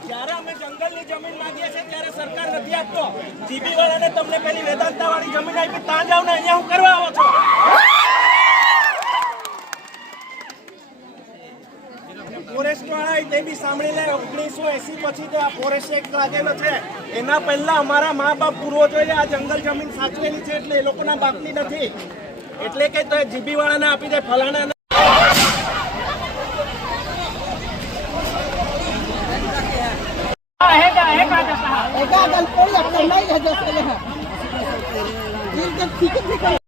જમીન માંગીએ છીએ ત્યારે સરકાર નથી આપતો. જીબી વાળાને તમને પેલી વેદાંતા વાળી જમીન ઓગણીસો એસી પછી તો આ ફોરેસ્ટ છે. એના પહેલા અમારા મા બાપ પૂર્વજોએ આ જંગલ જમીન સાચવેલી છે એટલે એ લોકોના બાપની નથી. એટલે કે તો જીબી વાળાને આપી દે ફલાણા Eka, dan po yan, kamay na dyan